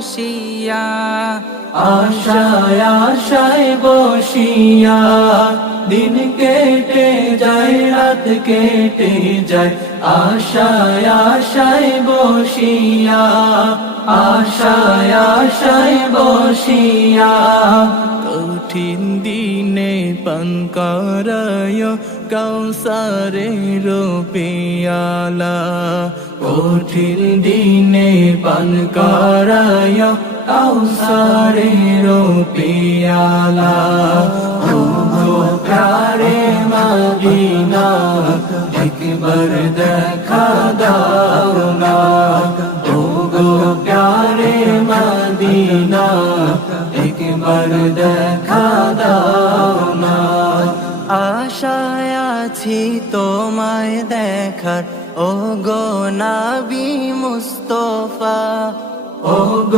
বসিয়া, আশায় আশায় বসিয়া দিন কেটে যায় রাত কেটে যায়, আশায় আশায় বসিয়া, আশায় আশায় বসিয়া। কঠিন দিনে পান করায় কাউসারের পেয়ালা, কঠিন দিনে পান করায় কাউসারের পেয়ালা। ওগো প্যারে মদিনা একবার দেখা দাও না, ওগো প্যারে মদিনা একবার দেখা দাও না। আশায় আছি তোমায় দেখার, ওগো নবী মুস্তাফা। ওগো